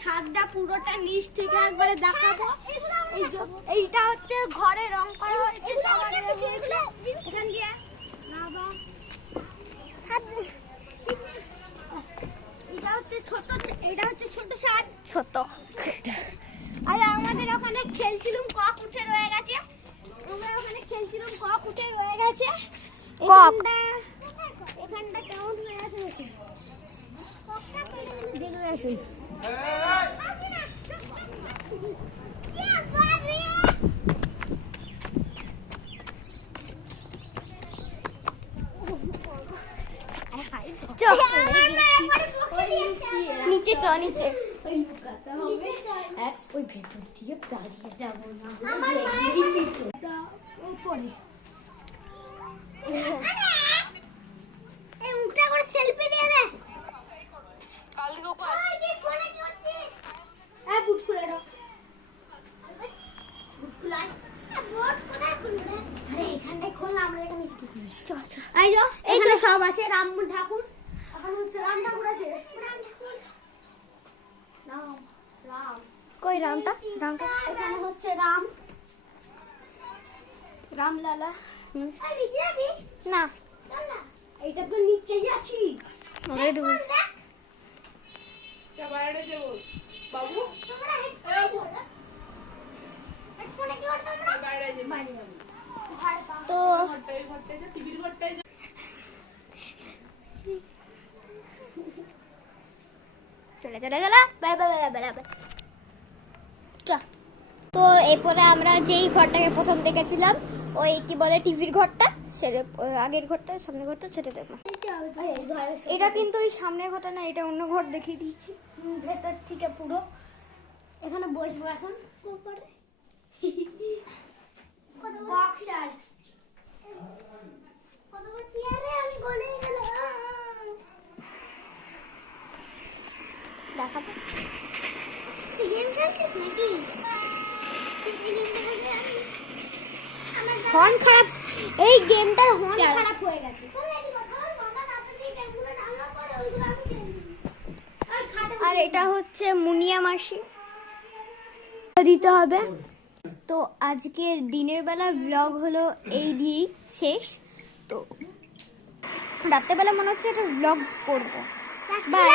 ছাদটা পুরোটা নিচ থেকে একবারে দেখাবো। এইটা হচ্ছে ঘরে রং করা হয়েছে এখান দিয়ে না বা এটা হচ্ছে ছোট ছাদ ছোট। আর আমাদের ওখানে খেলছিলাম কক উঠে রয়ে গেছে। এখানটা কেমন হয়ে আছে দেখে আসুন। নিচে চ নিচে ওই ভেতর দিয়ে দাঁড়িয়ে যাবো না উপরে এই মুখটা করে সেলফি দিয়ে দে কাল দিকে উপর ওই যে ফোনে কি হচ্ছে বুট খুলে দাও বুট খুলাই বুট কোথায় খুলবে আরে এখানটায় খুললাম আমরা এখানে কি খুলছি চল চল এই তো সব আছে রাম ঠাকুর ওখানে হচ্ছে রাম ঠাকুর আছে রাম কই রামটা এখানে হচ্ছে রাম লালা আরে যাবি না এইটা তো নিচে যাচ্ছি আরে ডুব তা বাইরে যাব বাবু তোমরা হেডফোনে কি করতে তোমরা বাইরে যাব তো ঘরটায় যা টিভির ঘরটায় যা চলে গেল বাই তো এরপরে আমরা যেই ঘরটাকে প্রথম দেখেছিলাম ওই কি বলে টিভির ঘরটা সেটা আগের ঘরটা সামনের ঘরটা সেটা দেখো। এটা কিন্তু ওই সামনের ঘরটা না, এটা অন্য ঘর দেখিয়ে দিয়েছি ভেতর থেকে পুরো। এখানে বসবো এখন বক্সার দেখাবো হর্ন খারাপ, এই গেমটার হর্ন খারাপ হয়ে গেছে। আর এটা হচ্ছে মুনিয়া মাসি দিতে হবে। তো আজকের দিনের বেলা ব্লগ হলো এই দিয়েই শেষ। তো রাত্রেবেলা মনে হচ্ছে একটা ব্লগ করবো। বাই।